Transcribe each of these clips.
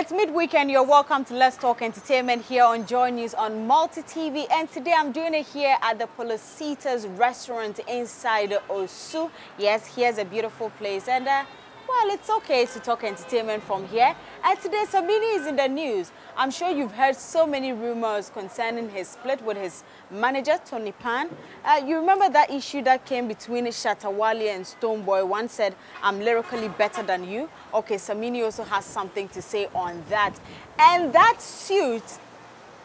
It's midweek and you're welcome to Let's Talk Entertainment here on JoyNews on Multi TV. And today I'm doing it here at the Policitas restaurant inside Osu. Yes, here's a beautiful place and well, it's okay to talk entertainment from here. And today Samini is in the news. I'm sure you've heard so many rumors concerning his split with his manager, Tony Pan. You remember that issue that came between Shatta Wale and Stonebwoy? One said, I'm lyrically better than you. Okay, Samini also has something to say on that. And that suit,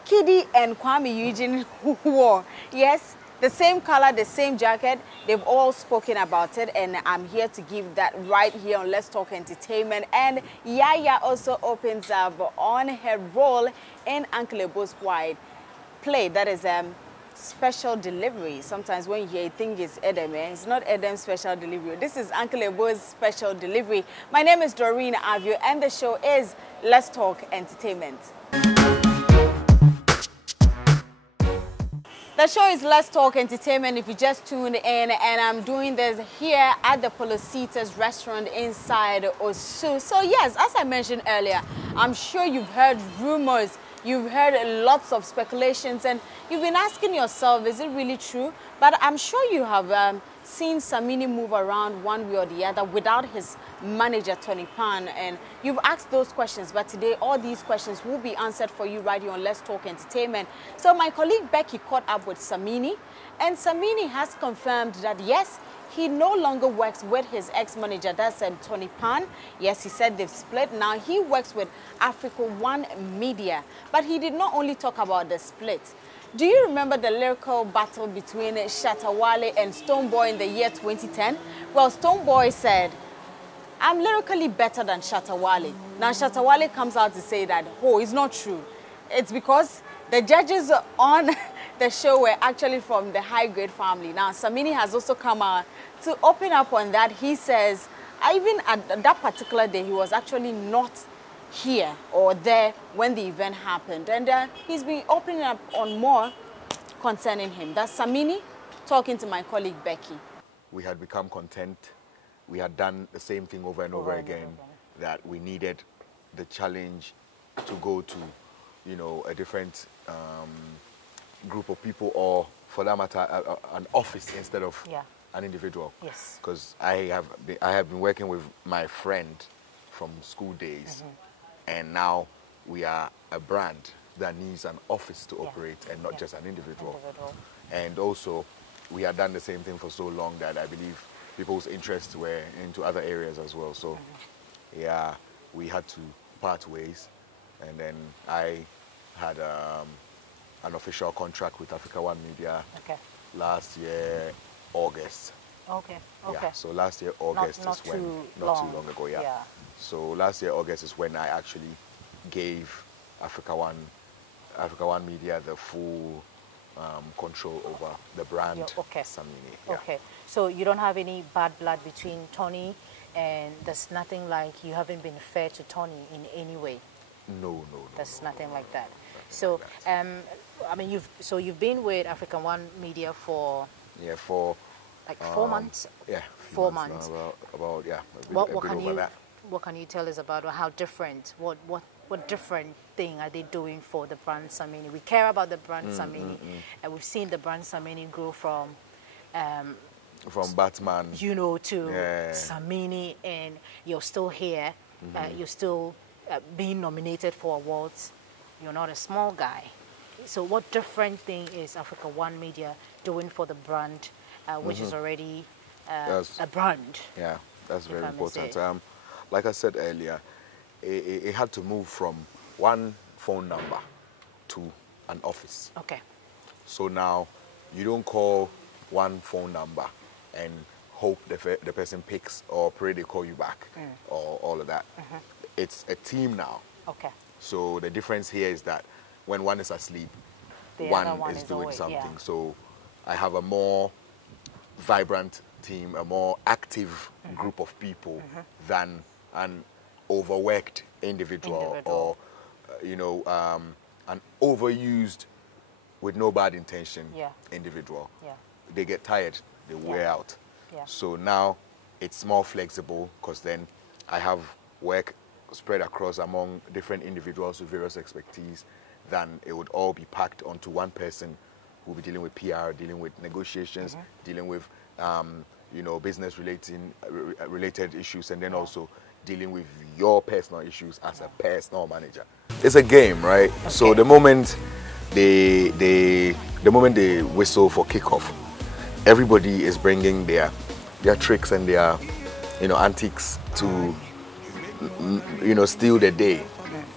Kiddy and Kwame Eugene wore, yes, the same color, the same jacket, they've all spoken about it, and I'm here to give that right here on Let's Talk Entertainment. And Yaa Yaa also opens up on her role in Uncle Ebo Whyte play. That is special delivery. Sometimes when you hear, you think it's Edem, it's not Edem's special delivery. This is Uncle Ebo's special delivery. My name is Doreen Avio, and the show is Let's Talk Entertainment. The show is Let's Talk Entertainment if you just tuned in, and I'm doing this here at the Policitas restaurant inside Osu. So yes, as I mentioned earlier, I'm sure you've heard rumors, you've heard lots of speculations, and you've been asking yourself, is it really true? But I'm sure you have seen Samini move around one way or the other without his manager, Tony Pan, and you've asked those questions, but today all these questions will be answered for you right here on Let's Talk Entertainment. So my colleague Becky caught up with Samini, and Samini has confirmed that yes, he no longer works with his ex-manager, that's Tony Pan. Yes, he said they've split. Now he works with Africa One Media, but he did not only talk about the split. Do you remember the lyrical battle between Shatta Wale and Stonebwoy in the year 2010? Well, Stonebwoy said, I'm lyrically better than Shatta Wale. Now, Shatta Wale comes out to say that, oh, it's not true. It's because the judges on the show were actually from the high-grade family. Now, Samini has also come out to open up on that. He says, even at that particular day, he was actually not here or there when the event happened. And he's been opening up on more concerning him. That's Samini talking to my colleague Becky. We had become content. We had done the same thing over and over again, that we needed the challenge to go to, you know, a different group of people, or for that matter, an office instead of an individual. Because I have been working with my friend from school days, and now we are a brand that needs an office to operate and not just an individual. And also, we had done the same thing for so long that I believe people's interests were into other areas as well. So, yeah, we had to part ways. And then I had an official contract with Africa One Media last year, August. Yeah, so last year, August is when, not too long ago, yeah. So last year, August is when I actually gave Africa One Media the full control over the brand, Samini. Yeah. Okay. So you don't have any bad blood between Tony, and there's nothing like you haven't been fair to Tony in any way? No. There's nothing like that. So, like that. I mean, you've been with Africa One Media for like 4 months. Yeah, a few months now. About a bit over that. What can you tell us about how different? What different thing are they doing for the brand Samini? We care about the brand Samini, and we've seen the brand Samini grow from Batman, you know, to Samini, and you're still here. You're still being nominated for awards. You're not a small guy. So what different thing is Africa One Media doing for the brand, which is already a brand? Yeah, that's very important. Like I said earlier, it had to move from one phone number to an office. Okay. So now you don't call one phone number and hope the person picks, or pray they call you back, or all of that. It's a team now. Okay. So the difference here is that when one is asleep, one is doing something. Yeah. So I have a more vibrant team, a more active group of people than an overworked individual, or an overused with no bad intention individual. They get tired, they wear out. So now it's more flexible, because then I have work spread across among different individuals with various expertise than it would all be packed onto one person who will be dealing with PR, dealing with negotiations, dealing with you know, business related issues, and then also dealing with your personal issues as a personal manager. It's a game, right? Okay. So the moment they whistle for kickoff, everybody is bringing their tricks and their, you know, antics to, you know, steal the day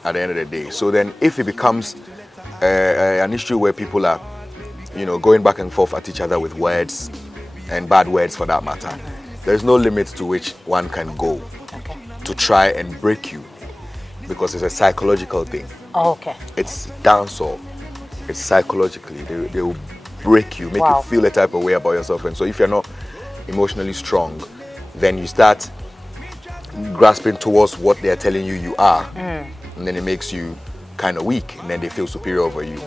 at the end of the day. So then if it becomes an issue where people are, you know, going back and forth at each other with words and bad words for that matter, there's no limit to which one can go to try and break you, because it's a psychological thing. Oh, okay. It's dancehall. It's psychologically. They will break you, make you feel a type of way about yourself. And so if you're not emotionally strong, then you start grasping towards what they're telling you you are. And then it makes you kind of weak, and then they feel superior over you.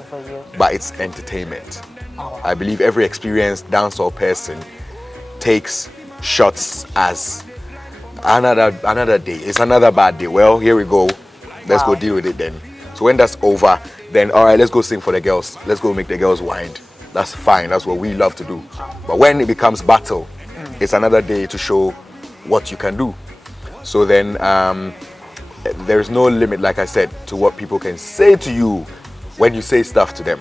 But it's entertainment. I believe every experienced dancehall person takes shots as another day. It's another bad day. Well, here we go. Let's go deal with it then. So when that's over, then all right, let's go sing for the girls. Let's go make the girls wind. That's fine. That's what we love to do. But when it becomes battle, it's another day to show what you can do. So then there's no limit, like I said, to what people can say to you when you say stuff to them.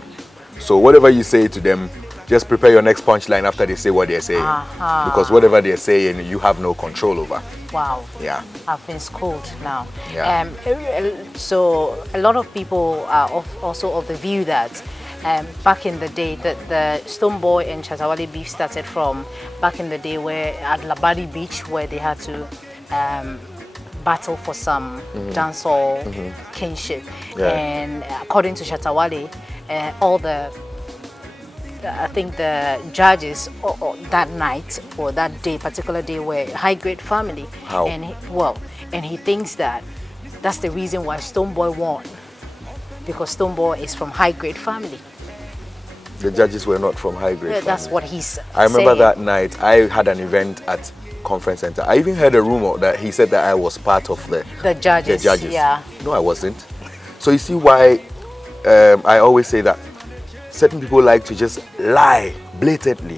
So whatever you say to them, just prepare your next punchline after they say what they're saying. Because whatever they're saying, you have no control over. Wow. Yeah. I've been schooled now. Yeah. So a lot of people are also of the view that back in the day, that the Stonebwoy and Chatawale beef started from back in the day where at Labadi Beach, where they had to battle for some dancehall kinship. And according to Chatawale, all the I think the judges that night or that day, particular day, were high-grade family. How? And he thinks that that's the reason why Stonebwoy won, because Stonebwoy is from high-grade family. The judges were not from high-grade family. That's what he's I remember saying. that night I had an event at Conference Center. I even heard a rumor that he said that I was part of the judges. Yeah. No, I wasn't. So you see why I always say that certain people like to just lie blatantly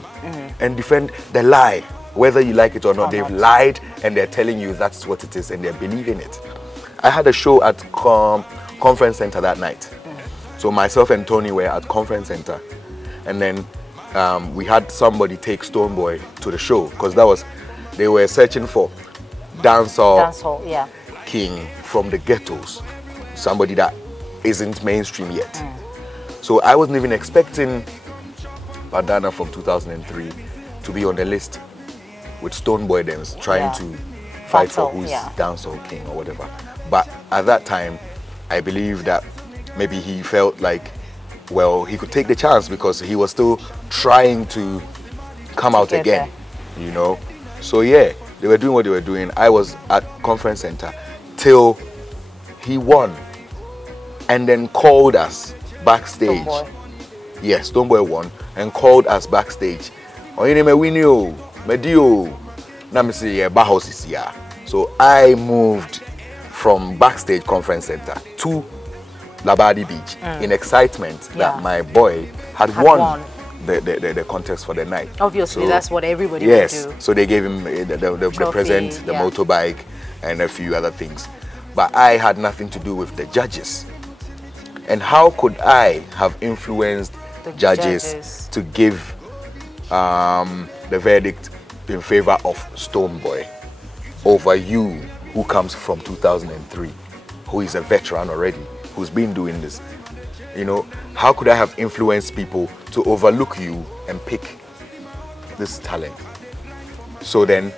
and defend the lie, whether you like it or not. They've lied and they're telling you that's what it is and they're believing it. I had a show at Conference Center that night. So myself and Tony were at Conference Center, and then we had somebody take Stonebwoy to the show, because they were searching for dancehall king from the ghettos, somebody that isn't mainstream yet. So I wasn't even expecting Badana from 2003 to be on the list with Stonebwoy then trying to fight for who's dancehall king or whatever. But at that time, I believe that maybe he felt like, well, he could take the chance because he was still trying to come out again, you know. So yeah, they were doing what they were doing. I was at Conference Center till he won, and then called us backstage. Stonebwoy. Yes, Stonebwoy won and called us backstage. So I moved from backstage Conference Center to Labadi Beach in excitement that my boy had won the contest for the night. Obviously, so, that's what everybody would do. So they gave him the present, the motorbike, and a few other things. But I had nothing to do with the judges. And how could I have influenced the judges to give the verdict in favor of Stonebwoy over you, who comes from 2003, who is a veteran already, who's been doing this? You know, how could I have influenced people to overlook you and pick this talent? So then,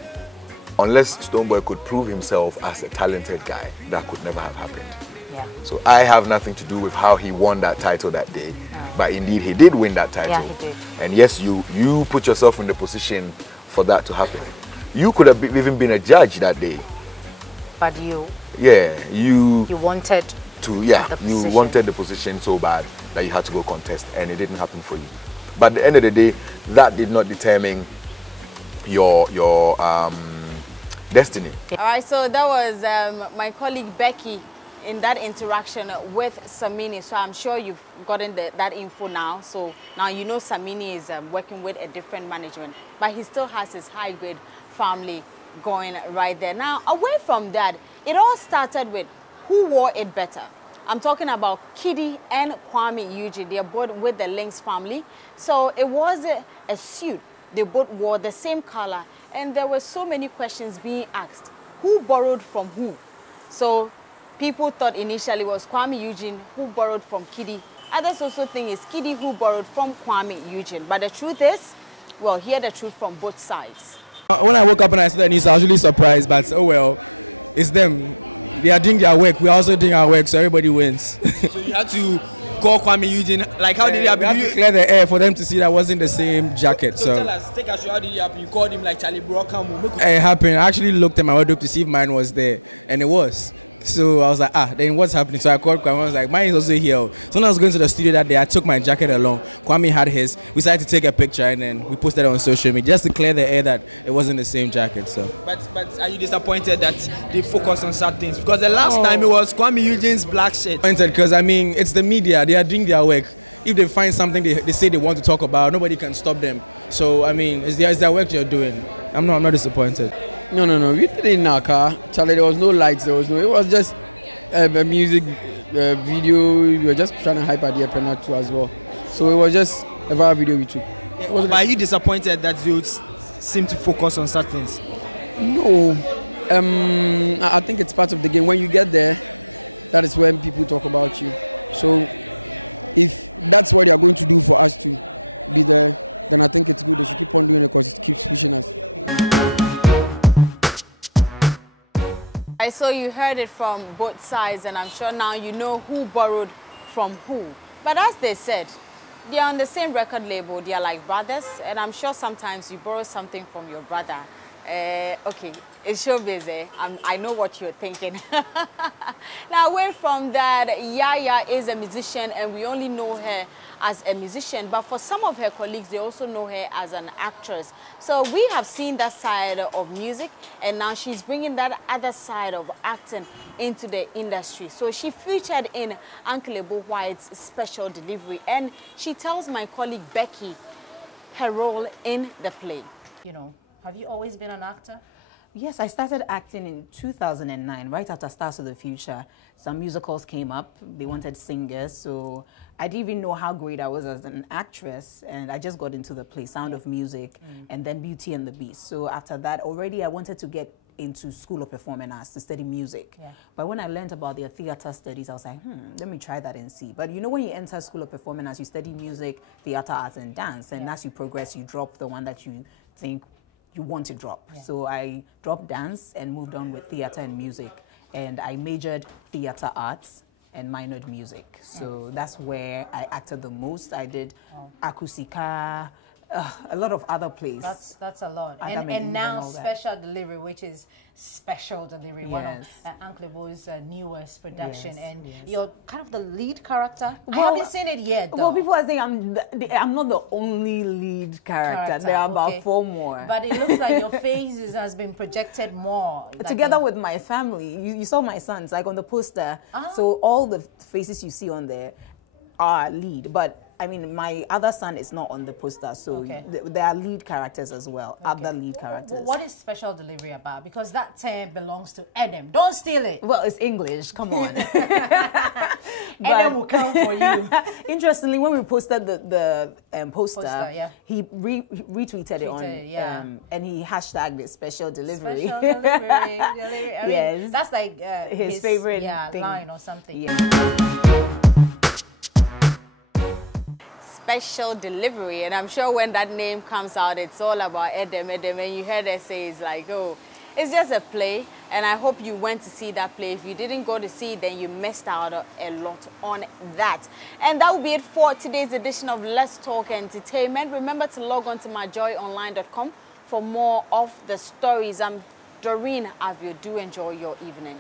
unless Stonebwoy could prove himself as a talented guy, that could never have happened. Yeah. So I have nothing to do with how he won that title that day, but indeed he did win that title. Yeah, he did. And yes, you put yourself in the position for that to happen. You could have even been a judge that day. But you wanted to, you wanted the position so bad that you had to go contest, and it didn't happen for you. But at the end of the day, that did not determine your Destiny. All right, so that was my colleague Becky in that interaction with Samini. So I'm sure you've gotten that info now. So now you know Samini is working with a different management, but he still has his high-grade family going right there. Now, away from that, it all started with who wore it better. I'm talking about Kiddy and Kwame Eugene. They're both with the Lynx family. So it was a suit. They both wore the same color. And there were so many questions being asked. Who borrowed from who? So people thought initially it was Kwame Eugene who borrowed from Kiddy. Others also think it's Kiddy who borrowed from Kwame Eugene. But the truth is, well, hear the truth from both sides. When I woke up and I saw the news, I was really surprised. But oh well, it's them. They are doing their work. We are also doing our work, so everybody wins. So you had to call Kwame Eugene. Like, how did it happen? We had to clear the air for them to see that wasn't the same jacket. So tell us, take us through how did it happen? You called him like Charlie Brockham. It happened. I actually looked at my wardrobe to see if mine was there, and it was. So I was like, then what's happening? So I called Kwame. I was like, mine is also here. So when I was going to the studio that day, I took my jacket along. Kwame had his. We decided to take a picture, and then we posted it on social media just to clear the air that it wasn't the same jacket. So. But are you disappointed that they focus on certain things? Because the last time it was Kwame Eugene's black shirt. Because I mean, it's the media. They are doing their work. If they find something they say they want to talk about, nobody can stop them. So I mean, it's their work you're doing. I'm not disappointed. No. We did it in our car. Charlie, there was no lights. It was just a music video. We were just trying to hype at the Epena too as well. So it was just a viral video we took. But are you disappointed that you seem to focus on certain things? No. I think it's part of the game. When you get there, that is when people talk about you. So if that's what they are going to do for us to be there, then I think it's good. They should keep on doing it because it keeps pushing us. So you heard it from both sides, and I'm sure now you know who borrowed from who. But as they said, they are on the same record label. They are like brothers, and I'm sure sometimes you borrow something from your brother. Okay, it's showbiz. I know what you're thinking. Now, away from that, Yaa Yaa is a musician, and we only know her as a musician. But for some of her colleagues, they also know her as an actress. So we have seen that side of music, and now she's bringing that other side of acting into the industry. So she featured in Uncle Ebo Whyte's special delivery, and she tells my colleague Becky her role in the play. You know, have you always been an actor? Yes, I started acting in 2009, right after Stars of the Future. Some musicals came up. They wanted singers, so I didn't even know how great I was as an actress, and I just got into the play, Sound of Music, and then Beauty and the Beast. So after that, already I wanted to get into School of Performing Arts to study music. Yeah. But when I learned about their theater studies, I was like, let me try that and see. But you know, when you enter School of Performing Arts, you study music, theater arts, and dance, and as you progress, you drop the one that you think you want to drop. Yeah. So I dropped dance and moved on with theater and music. And I majored theater arts and minored music. So that's where I acted the most. I did Akusika, a lot of other plays. That's a lot. Adam And now Special Delivery, which is Special Delivery, yes. one of Uncle Ebo's newest production. Yes, and yes. you're kind of the lead character. Well, I haven't seen it yet, though. Well, people are saying I'm not the only lead character. There are about 4 more. But it looks like your face has been projected more. Together with my family. You saw my sons, like on the poster. So all the faces you see on there are lead. But I mean, my other son is not on the poster, so there are lead characters as well, other lead characters. What is Special Delivery about? Because that term belongs to Adam. Don't steal it. Well, it's English, come on. Adam will come for you. Interestingly, when we posted the poster, he retweeted it on, and he hashtagged it Special Delivery. Special Delivery. Yes. That's like his favorite thing. line or something. Yeah. Special Delivery, and I'm sure when that name comes out, it's all about Edem, and you heard her say it's like, oh, it's just a play, and I hope you went to see that play. If you didn't go to see it, then you missed out a lot on that. And that will be it for today's edition of Let's Talk Entertainment. Remember to log on to myjoyonline.com for more of the stories. I'm Doreen Avio. Do enjoy your evening.